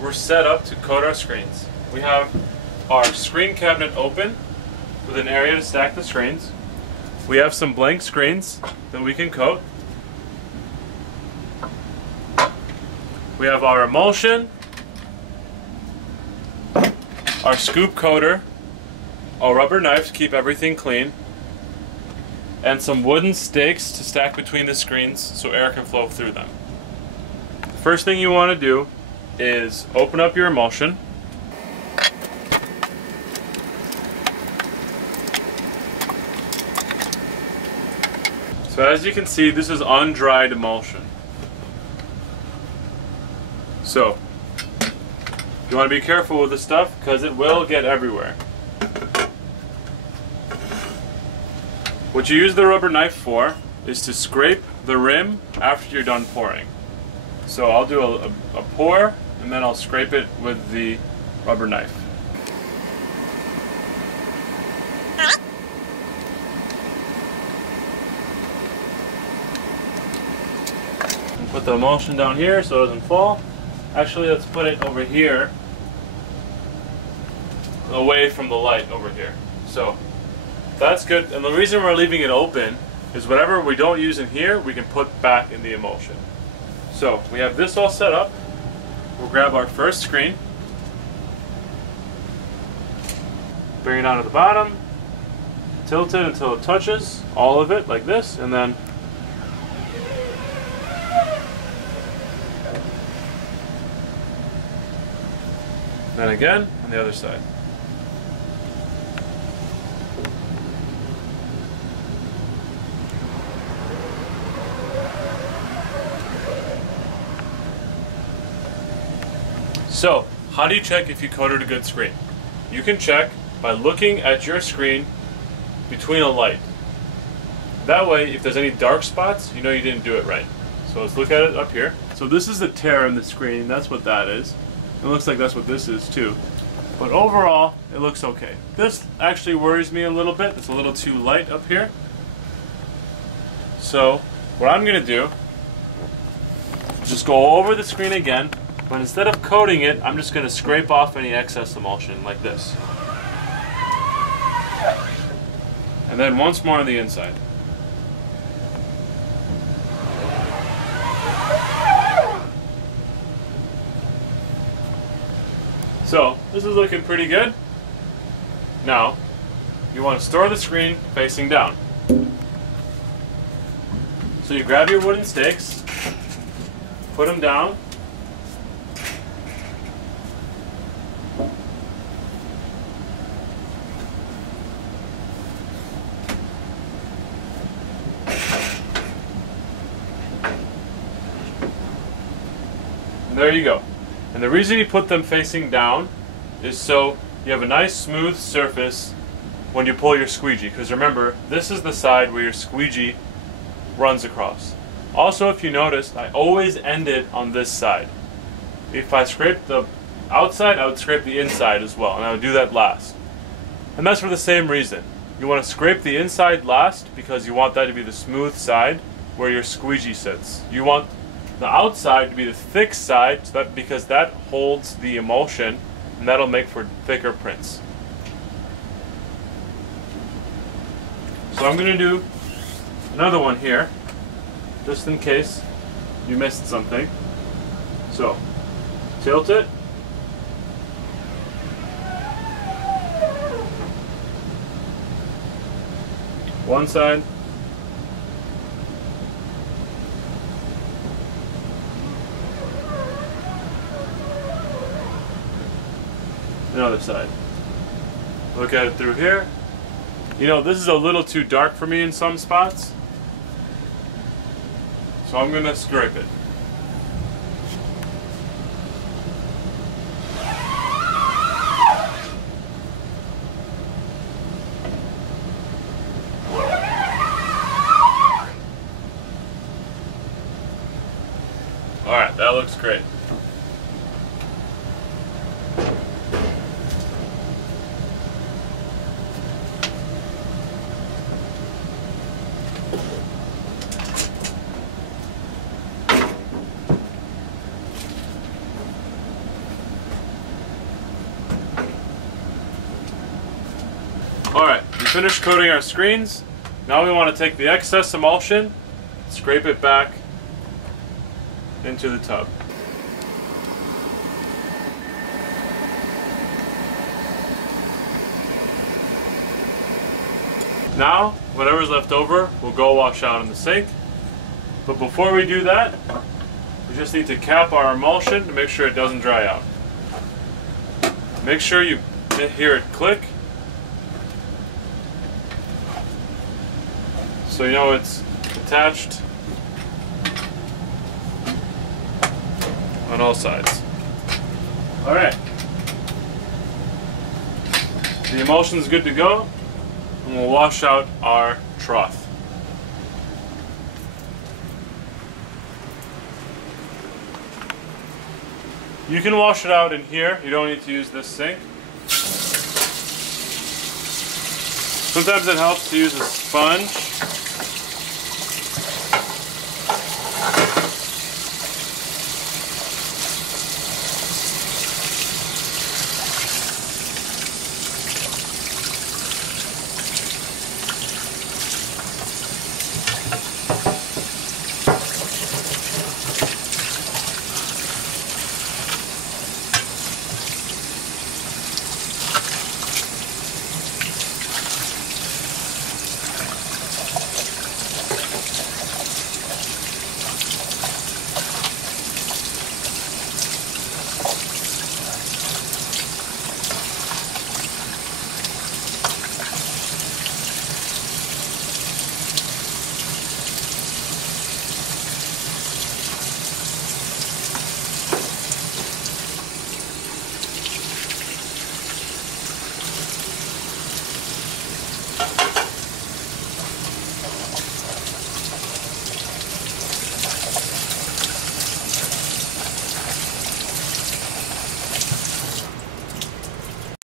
We're set up to coat our screens. We have our screen cabinet open with an area to stack the screens. We have some blank screens that we can coat. We have our emulsion, our scoop coater, a rubber knife to keep everything clean, and some wooden stakes to stack between the screens so air can flow through them. The first thing you want to do is open up your emulsion. So as you can see, this is undried emulsion. So you want to be careful with this stuff because it will get everywhere. What you use the rubber knife for is to scrape the rim after you're done pouring. So I'll do a pour and then I'll scrape it with the rubber knife. Put the emulsion down here so it doesn't fall. Actually, let's put it over here, away from the light over here. So that's good. And the reason we're leaving it open is whatever we don't use in here, we can put back in the emulsion. So we have this all set up. We'll grab our first screen, bring it down to the bottom, tilt it until it touches all of it like this, and then again on the other side. So, how do you check if you coated a good screen? You can check by looking at your screen between a light. That way, if there's any dark spots, you know you didn't do it right. So let's look at it up here. So this is the tear in the screen, that's what that is. It looks like that's what this is too. But overall, it looks okay. This actually worries me a little bit. It's a little too light up here. So what I'm going to do is just go over the screen again, but instead of coating it, I'm just going to scrape off any excess emulsion like this. And then once more on the inside. So, this is looking pretty good. Now, you want to store the screen facing down. So you grab your wooden stakes, put them down, and there you go. And the reason you put them facing down is so you have a nice smooth surface when you pull your squeegee. Because remember, this is the side where your squeegee runs across. Also, if you noticed, I always end it on this side. If I scrape the outside, I would scrape the inside as well, and I would do that last. And that's for the same reason. You want to scrape the inside last because you want that to be the smooth side where your squeegee sits. You want the outside to be the thick side, so that because that holds the emulsion and that'll make for thicker prints. So I'm going to do another one here just in case you missed something. So tilt it, one side, another side. Look at it through here. You know, this is a little too dark for me in some spots, so I'm going to scrape it. Alright, that looks great. finished coating our screens. Now we want to take the excess emulsion, scrape it back into the tub. Now, whatever's left over will go wash out in the sink. But before we do that, we just need to cap our emulsion to make sure it doesn't dry out. Make sure you hear it click, so you know it's attached on all sides. Alright. The emulsion is good to go, and we'll wash out our trough. You can wash it out in here, you don't need to use this sink. Sometimes it helps to use a sponge